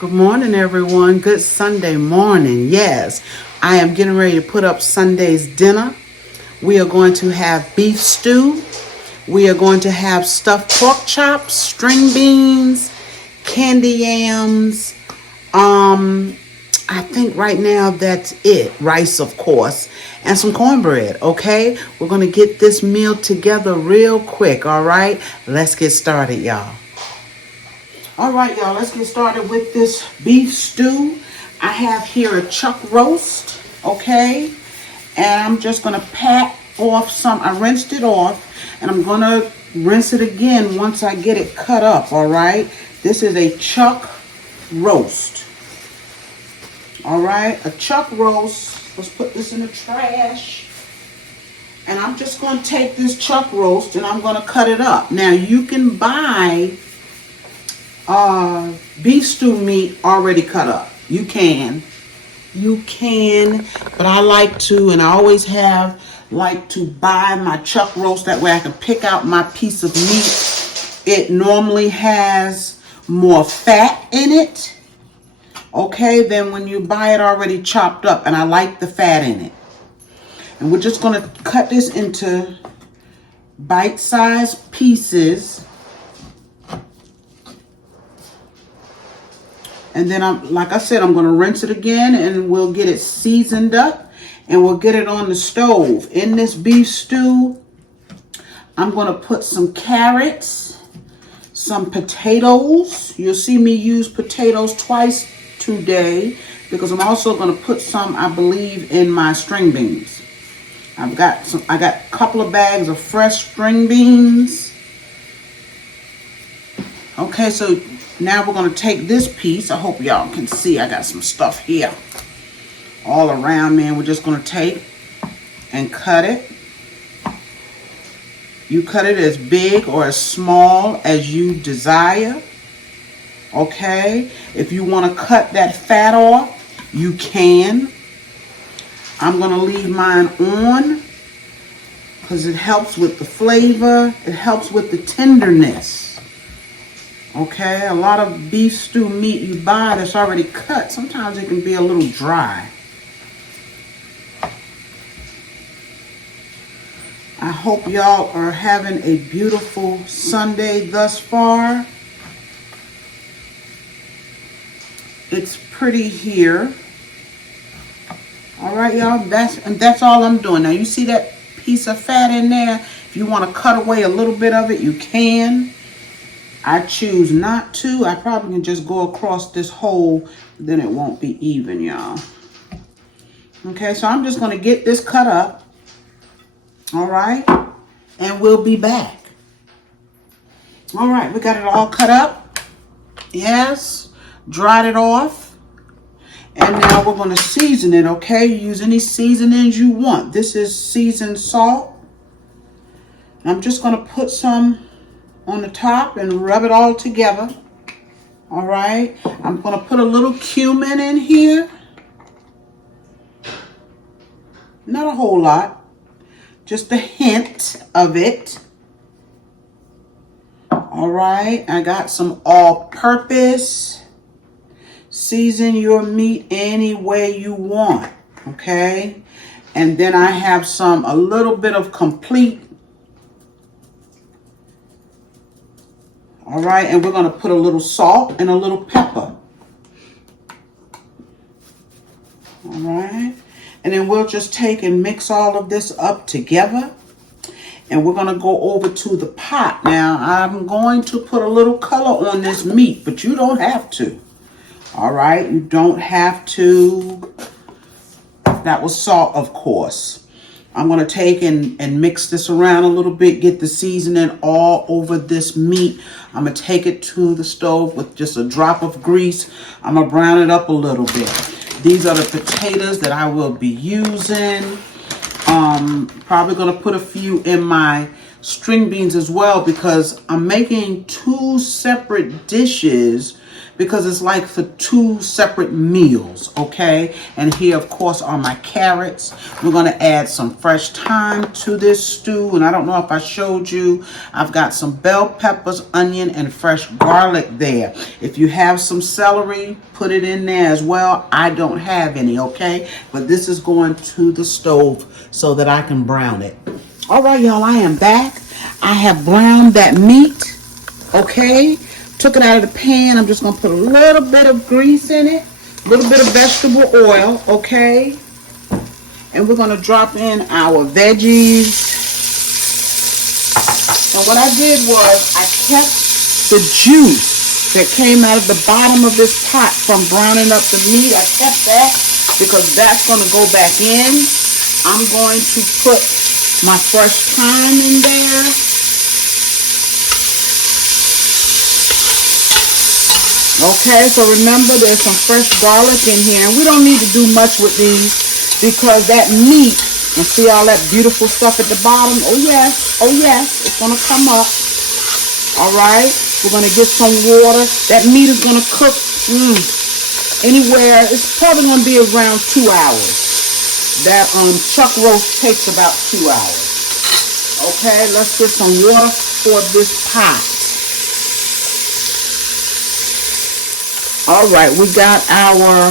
Good morning, everyone. Good Sunday morning. Yes, I am getting ready to put up Sunday's dinner. We are going to have beef stew. We are going to have stuffed pork chops, string beans, candy yams. I think right now that's it. Rice, of course, and some cornbread. Okay, we're going to get this meal together real quick. All right, let's get started, y'all. All right, y'all, let's get started with this beef stew. I have here a chuck roast, okay? And I'm just going to pat off some. I rinsed it off, and I'm going to rinse it again once I get it cut up, all right? This is a chuck roast. All right, a chuck roast. Let's put this in the trash. And I'm just going to take this chuck roast, and I'm going to cut it up. Now, you can buy beef stew meat already cut up. You can, but I like to, and I always have like to buy my chuck roast. That way I can pick out my piece of meat. It normally has more fat in it, okay, than when you buy it already chopped up, and I like the fat in it. And we're just going to cut this into bite-sized pieces. And then, like I said, I'm going to rinse it again, and we'll get it seasoned up, and we'll get it on the stove. In this beef stew, I'm going to put some carrots, some potatoes. You'll see me use potatoes twice today because I'm also going to put some, I believe, in my string beans. I got a couple of bags of fresh string beans. Okay, so now we're going to take this piece. I hope y'all can see. I got some stuff here all around me. And we're just going to take and cut it. You cut it as big or as small as you desire. Okay. If you want to cut that fat off, you can. I'm going to leave mine on because it helps with the flavor. It helps with the tenderness. Okay, a lot of beef stew meat you buy that's already cut, sometimes it can be a little dry. I hope y'all are having a beautiful Sunday thus far. It's pretty here. All right, y'all, that's all I'm doing. Now, you see that piece of fat in there? If you want to cut away a little bit of it, you can. I choose not to. I probably can just go across this hole, then it won't be even, y'all. Okay, so I'm just going to get this cut up. All right, and we'll be back. All right, we got it all cut up. Yes, dried it off. And now we're going to season it, okay? Use any seasonings you want. This is seasoned salt. I'm just going to put some on the top and rub it all together. All right, I'm going to put a little cumin in here. Not a whole lot, just a hint of it. All right, I got some all-purpose. Season your meat any way you want, okay? And then I have a little bit of complete. All right, and we're going to put a little salt and a little pepper. All right, and then we'll just take and mix all of this up together. And we're going to go over to the pot. Now, I'm going to put a little color on this meat, but you don't have to. All right, you don't have to. That was salt, of course. I'm going to take and mix this around a little bit, get the seasoning all over this meat. I'm going to take it to the stove with just a drop of grease. I'm going to brown it up a little bit. These are the potatoes that I will be using. Probably going to put a few in my string beans as well because I'm making two separate dishes because it's like for 2 separate meals, okay? And here, of course, are my carrots. We're going to add some fresh thyme to this stew. And I don't know if I showed you, I've got some bell peppers, onion, and fresh garlic there. If you have some celery, put it in there as well. I don't have any, okay? But this is going to the stove so that I can brown it. All right, y'all, I am back. I have browned that meat, okay? Took it out of the pan. I'm just going to put a little bit of grease in it, a little bit of vegetable oil, okay? And we're going to drop in our veggies. And what I did was I kept the juice that came out of the bottom of this pot from browning up the meat. I kept that because that's going to go back in. I'm going to put my fresh thyme in there. Okay, so remember there's some fresh garlic in here. And we don't need to do much with these because that meat, and see all that beautiful stuff at the bottom? Oh yes, it's going to come up. All right, we're going to get some water. That meat is going to cook anywhere. It's probably going to be around 2 hours. That chuck roast takes about 2 hours. Okay, let's get some water for this pot. All right, we got our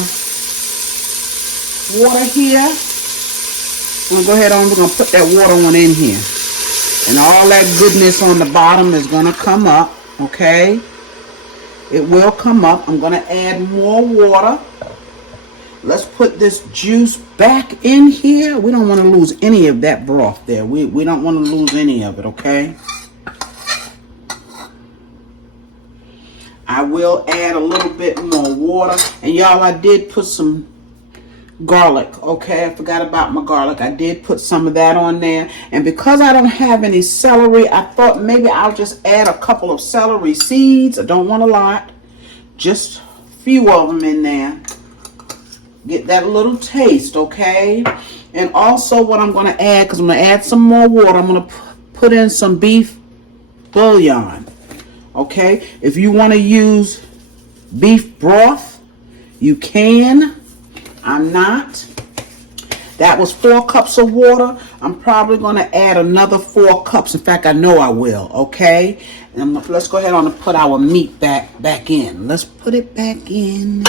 water here. I'm going to go ahead on, we're going to put that water on in here. And all that goodness on the bottom is going to come up, okay? It will come up. I'm going to add more water. Let's put this juice back in here. We don't want to lose any of that broth there. We don't want to lose any of it, okay? I will add a little bit more water. And y'all, I did put some garlic, okay? I forgot about my garlic. I did put some of that on there. And because I don't have any celery, I thought maybe I'll just add a couple of celery seeds. I don't want a lot. Just a few of them in there. Get that little taste, okay? And also what I'm going to add, because I'm going to add some more water, I'm going to put in some beef bouillon. Okay, if you want to use beef broth, you can. I'm not. That was 4 cups of water. I'm probably going to add another 4 cups. In fact, I know I will. Okay, and let's go ahead and put our meat back in. Let's put it back in.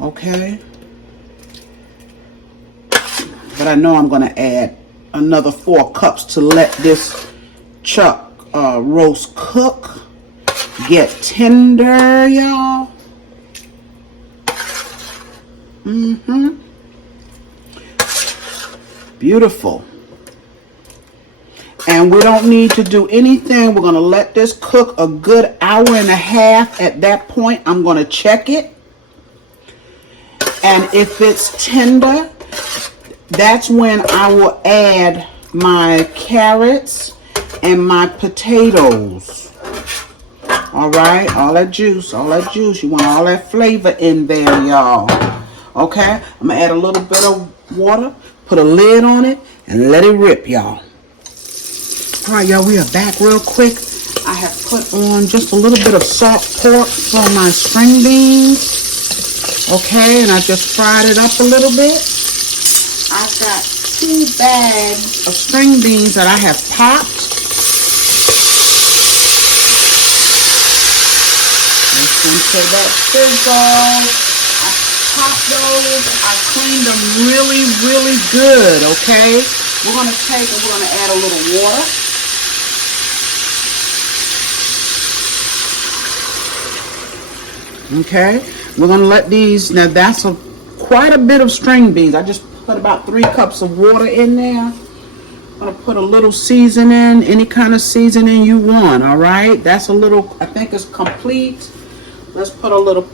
Okay. But I know I'm going to add another 4 cups to let this chuck roast cook. Get tender, y'all. Beautiful. And we don't need to do anything. We're going to let this cook a good hour and a half. At that point, I'm going to check it. And if it's tender, that's when I will add my carrots and my potatoes. All right, all that juice. You want all that flavor in there, y'all. Okay, I'm going to add a little bit of water, put a lid on it, and let it rip, y'all. All right, y'all, we are back real quick. I have put on just a little bit of salt pork for my string beans. Okay, and I just fried it up a little bit. I've got 2 bags of string beans that I have popped. Until that sizzle. I popped those. I cleaned them really, really good, okay? We're going to take and we're going to add a little water. Okay? We're going to let these, now that's quite a bit of string beans. I just put about 3 cups of water in there. I'm going to put a little seasoning, any kind of seasoning you want, all right? That's a little, I think it's complete. Let's put a little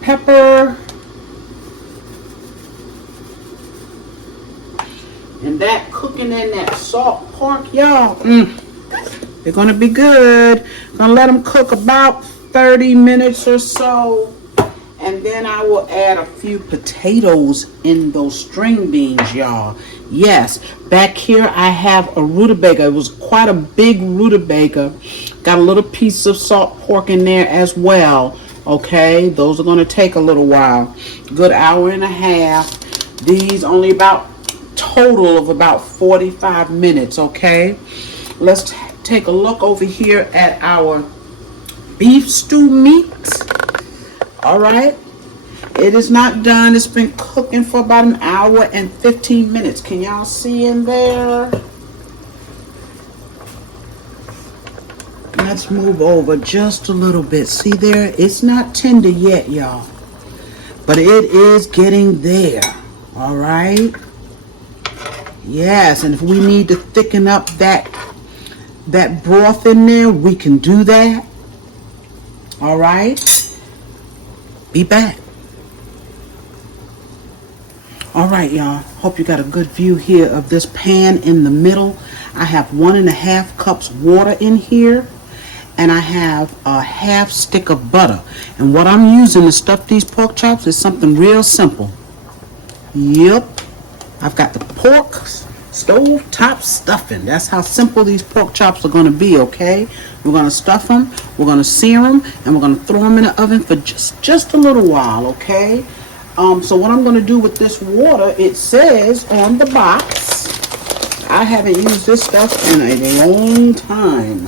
pepper. And that cooking in that salt pork, y'all, they're going to be good. Going to let them cook about 30 minutes or so. And then I will add a few potatoes in those string beans, y'all. Yes, back here I have a rutabaga. It was quite a big rutabaga. Got a little piece of salt pork in there as well. Okay, those are going to take a little while. Good hour and a half. These only about total of about 45 minutes. Okay, let's take a look over here at our beef stew meat. All right, it is not done. It's been cooking for about an hour and 15 minutes. Can y'all see in there? Let's move over just a little bit. See there? It's not tender yet, y'all, but it is getting there. All right. Yes, and if we need to thicken up that broth in there, we can do that. All right. Be back. All right, y'all. Hope you got a good view here of this pan in the middle. I have 1.5 cups water in here. And I have a half stick of butter. And what I'm using to stuff these pork chops is something real simple. Yep. I've got the pork stove top stuffing. That's how simple these pork chops are going to be, okay? We're going to stuff them, we're going to sear them, and we're going to throw them in the oven for just a little while, okay? So what I'm going to do with this water, it says on the box, I haven't used this stuff in a long time,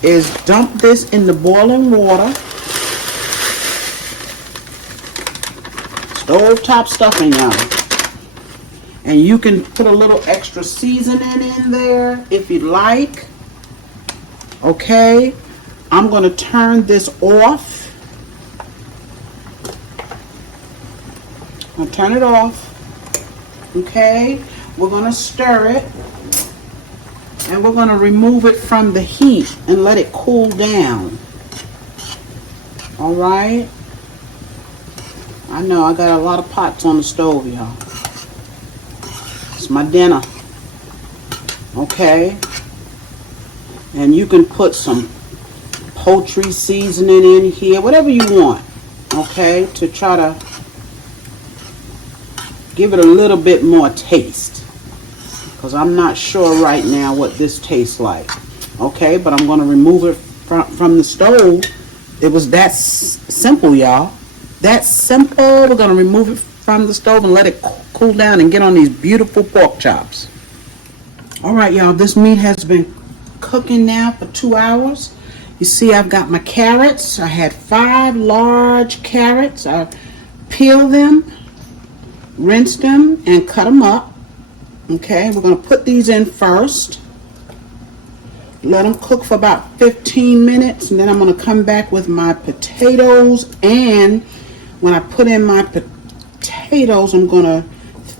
is dump this in the boiling water. Stove top stuffing, y'all. And you can put a little extra seasoning in there if you'd like. Okay, I'm going to turn this off. I'll turn it off. Okay, we're going to stir it. And we're going to remove it from the heat and let it cool down. All right. I know I got a lot of pots on the stove, y'all. It's my dinner. Okay. And you can put some poultry seasoning in here, whatever you want. Okay, to try to give it a little bit more taste. Because I'm not sure right now what this tastes like. Okay, but I'm going to remove it from the stove. It was that simple, y'all. That simple. We're going to remove it from the stove and let it cool down and get on these beautiful pork chops. All right, y'all. This meat has been cooking now for 2 hours. You see I've got my carrots. I had 5 large carrots. I peeled them, rinsed them, and cut them up. Okay, we're going to put these in first. Let them cook for about 15 minutes. And then I'm going to come back with my potatoes. And when I put in my potatoes, I'm going to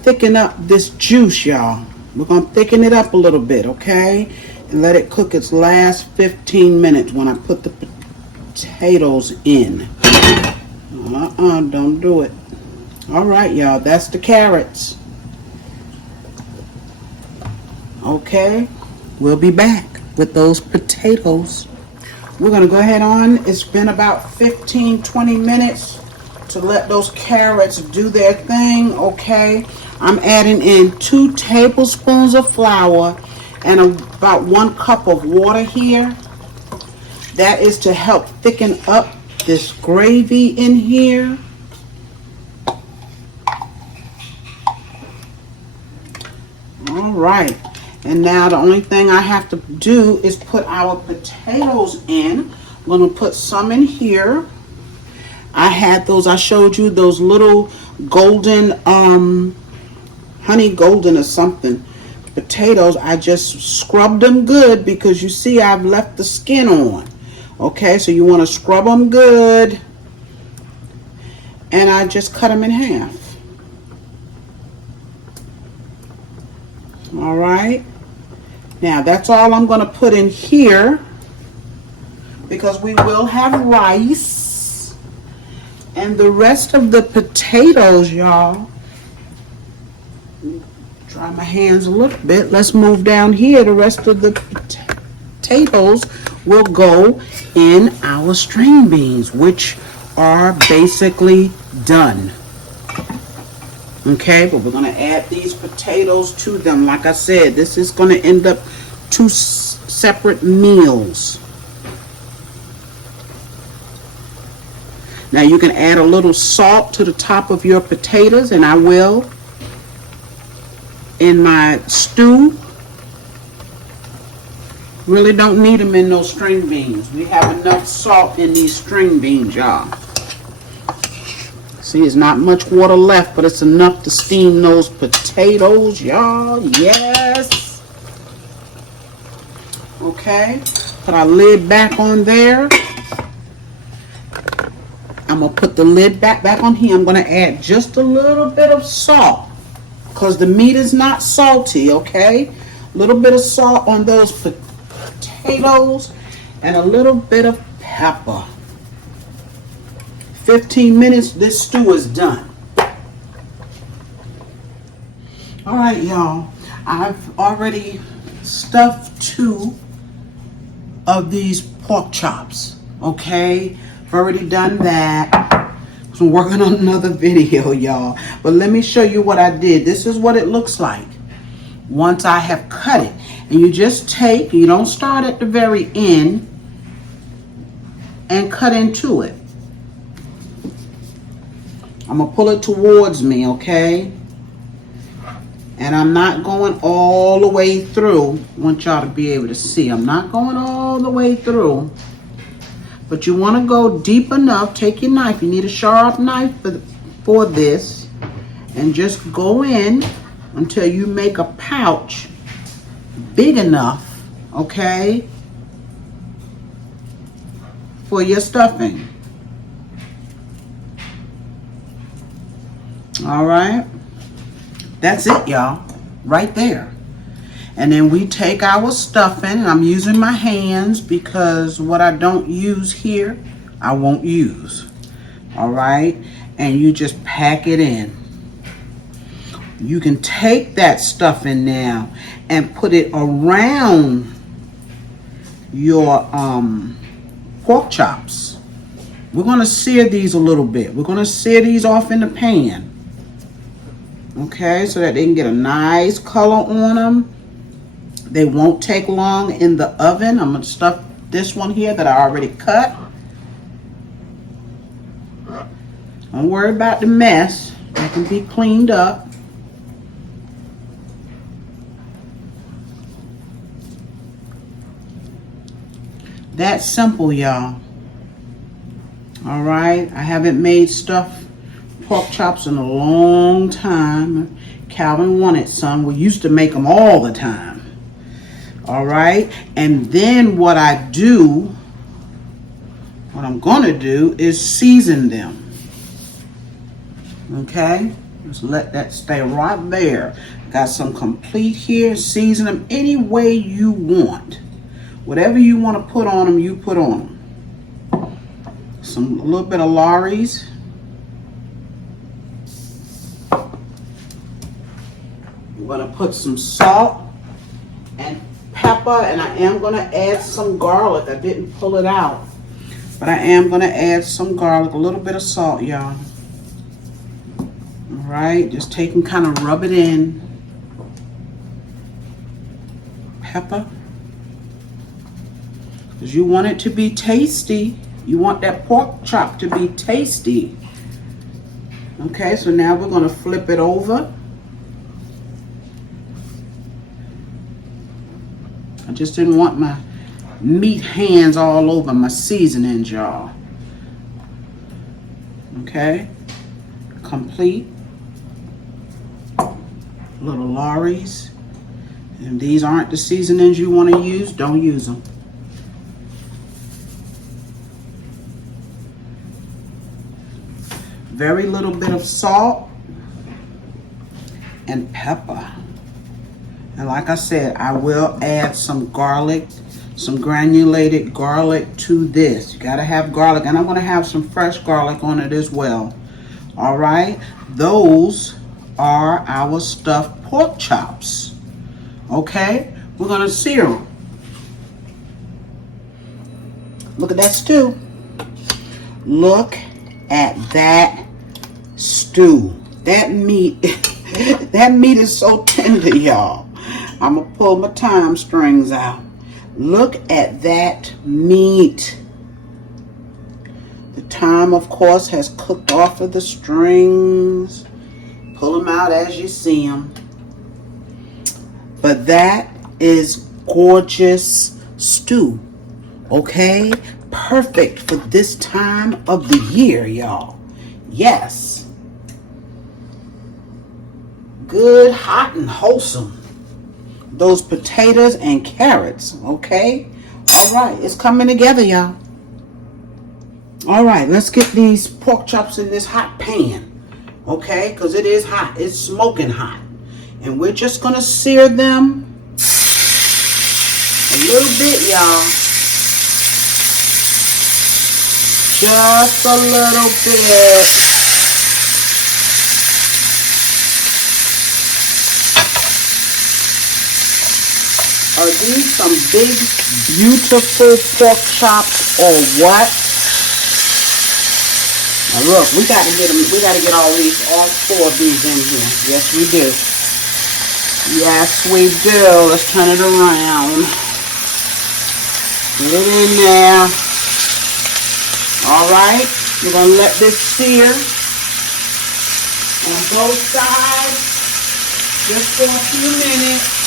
thicken up this juice, y'all. We're going to thicken it up a little bit, okay? And let it cook its last 15 minutes when I put the potatoes in. Don't do it. All right, y'all. That's the carrots. Okay, we'll be back with those potatoes. We're going to go ahead on. It's been about 15-20 minutes to let those carrots do their thing. Okay, I'm adding in 2 tablespoons of flour and about 1 cup of water here. That is to help thicken up this gravy in here. All right. And now the only thing I have to do is put our potatoes in. I'm going to put some in here. I had those, I showed you those little golden, honey golden or something, potatoes. I just scrubbed them good because you see I've left the skin on. Okay, so you want to scrub them good. And I just cut them in half. All right. Now that's all I'm going to put in here because we will have rice. And the rest of the potatoes, y'all, dry my hands a little bit. Let's move down here. The rest of the potatoes will go in our string beans, which are basically done. Okay, but we're going to add these potatoes to them. Like I said, this is going to end up 2 separate meals. Now you can add a little salt to the top of your potatoes, and I will in my stew. Really don't need them in those string beans. We have enough salt in these string beans, y'all. See, there's not much water left, but it's enough to steam those potatoes, y'all. Yes. Okay. Put our lid back on there. I'm going to put the lid back on here. I'm going to add just a little bit of salt because the meat is not salty, okay? A little bit of salt on those potatoes and a little bit of pepper. 15 minutes, this stew is done. All right, y'all. I've already stuffed 2 of these pork chops, okay? I've already done that. So I'm working on another video, y'all. But let me show you what I did. This is what it looks like once I have cut it. And you just take, you don't start at the very end, and cut into it. I'm going to pull it towards me, okay? And I'm not going all the way through. I want y'all to be able to see. I'm not going all the way through. But you want to go deep enough. Take your knife. You need a sharp knife for this. And just go in until you make a pouch big enough, okay, for your stuffing. All right, that's it, y'all, right there. And then we take our stuffing, and I'm using my hands because what I don't use here, I won't use. All right, and you just pack it in. You can take that stuffing now and put it around your pork chops. We're going to sear these a little bit. We're going to sear these off in the pan. Okay, so that they can get a nice color on them. They won't take long in the oven. I'm going to stuff this one here that I already cut. Don't worry about the mess. It can be cleaned up. That's simple, y'all. All right, I haven't made stuffed pork chops in a long time. Calvin wanted some. We used to make them all the time. All right, and then what I'm going to do is season them. Okay, just let that stay right there. Got some complete here. Season them any way you want. Whatever you want to put on them, you put on them. A little bit of Lawry's. I'm going to put some salt and pepper, and I am going to add some garlic. I didn't pull it out, but I am going to add some garlic, a little bit of salt, y'all. All right, just take and kind of rub it in. Pepper. Because you want it to be tasty. You want that pork chop to be tasty. Okay, so now we're going to flip it over. I just didn't want my meat hands all over my seasoning jar. Okay, complete. Little Lawry's. If these aren't the seasonings you want to use, don't use them. Very little bit of salt and pepper. And like I said, I will add some garlic, some granulated garlic to this. You gotta have garlic, and I'm gonna have some fresh garlic on it as well. All right, those are our stuffed pork chops. Okay, we're gonna sear them. Look at that stew. Look at that stew. That meat, that meat is so tender, y'all. I'm gonna pull my time strings out. Look at that meat. The thyme, of course, has cooked off of the strings. Pull them out as you see them. But that is gorgeous stew. Okay? Perfect for this time of the year, y'all. Yes. Good, hot, and wholesome. Those potatoes and carrots, okay? All right, it's coming together, y'all. All right, let's get these pork chops in this hot pan, okay? Because it is hot. It's smoking hot. And we're just going to sear them a little bit, y'all. Just a little bit. Are these some big, beautiful pork chops or what? Now look, we gotta get them. We gotta get all 4 of these in here. Yes, we do. Yes, we do. Let's turn it around. Get it in there. All right. We're gonna let this sear on both sides just for a few minutes.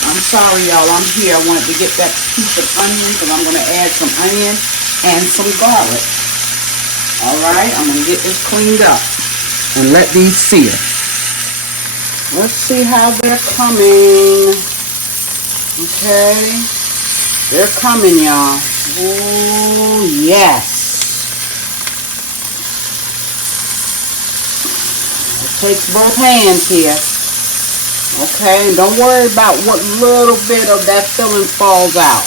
I'm sorry, y'all. I'm here. I wanted to get that piece of onion because I'm going to add some onion and some garlic. All right. I'm going to get this cleaned up and let these sear. Let's see how they're coming. Okay. They're coming, y'all. Oh, yes. It takes both hands here. Okay, don't worry about what little bit of that filling falls out.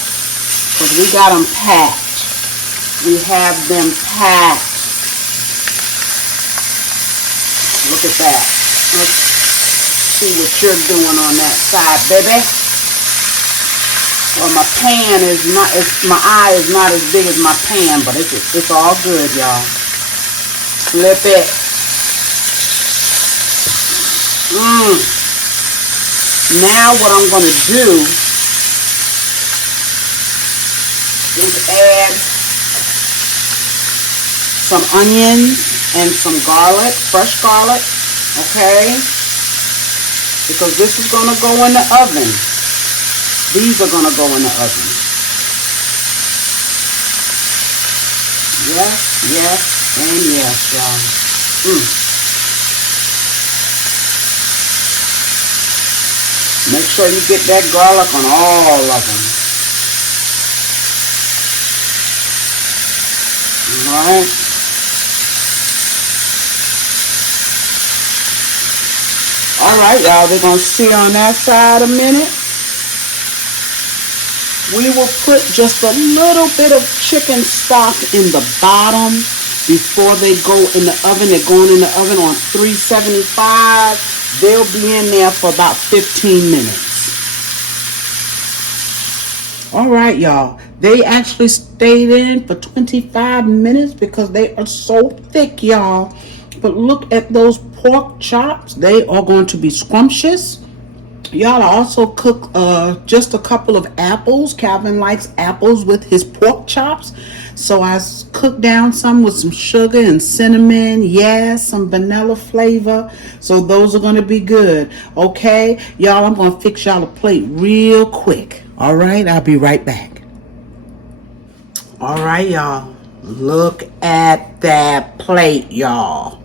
Because we got them packed. We have them packed. Look at that. Let's see what you're doing on that side, baby. Well, my pan is not, my eye is not as big as my pan, but it's all good, y'all. Flip it. Now what I'm going to do is add some onions and some garlic, fresh garlic, okay? Because this is going to go in the oven. These are going to go in the oven. Yes, yes, and yes, y'all. Make sure you get that garlic on all of them. All right. All right, y'all. We're going to sear on that side a minute. We will put just a little bit of chicken stock in the bottom before they go in the oven. They're going in the oven on 375. They'll be in there for about 15 minutes. All right, y'all. They actually stayed in for 25 minutes because they are so thick, y'all. But look at those pork chops. They are going to be scrumptious. Y'all, I also cook just a couple of apples. Calvin likes apples with his pork chops. So I cooked down some with some sugar and cinnamon. Yes, some vanilla flavor. So those are going to be good. Okay, y'all, I'm going to fix y'all a plate real quick. All right, I'll be right back. All right, y'all. Look at that plate, y'all.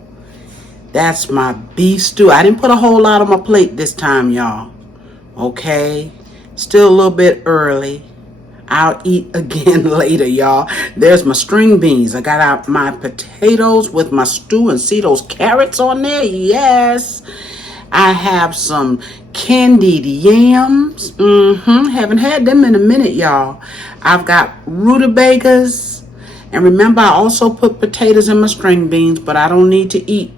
That's my beef stew. I didn't put a whole lot on my plate this time, y'all. Okay, still a little bit early. I'll eat again later, y'all. There's my string beans. I got out my potatoes with my stew and see those carrots on there? Yes. I have some candied yams. Haven't had them in a minute, y'all. I've got rutabagas. And remember, I also put potatoes in my string beans, but I don't need to eat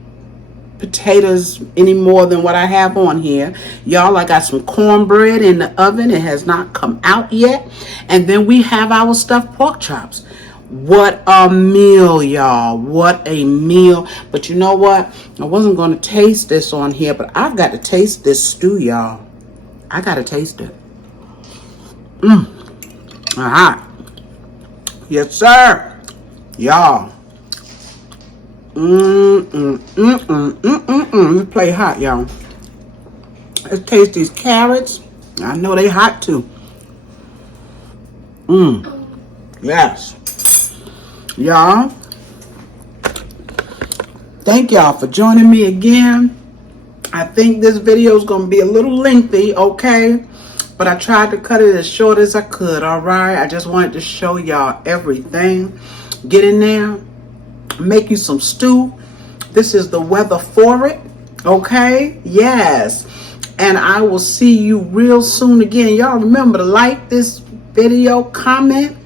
potatoes any more than what I have on here. Y'all, I got some cornbread in the oven. It has not come out yet. And then we have our stuffed pork chops. What a meal, y'all. What a meal. But you know what? I wasn't going to taste this on here, but I've got to taste this stew, y'all. I got to taste it. Hot. Yes, sir. Y'all. We play hot, y'all. Let's taste these carrots. I know they hot too. Yes. Y'all. Thank y'all for joining me again. I think this video is going to be a little lengthy, okay? But I tried to cut it as short as I could, all right? I just wanted to show y'all everything. Get in there. Make you some stew. This is the weather for it, okay? Yes. And I will see you real soon again. Y'all remember to like this video, comment,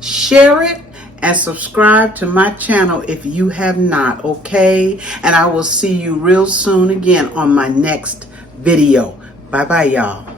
share it, and subscribe to my channel if you have not, okay? And I will see you real soon again on my next video. Bye-bye, y'all.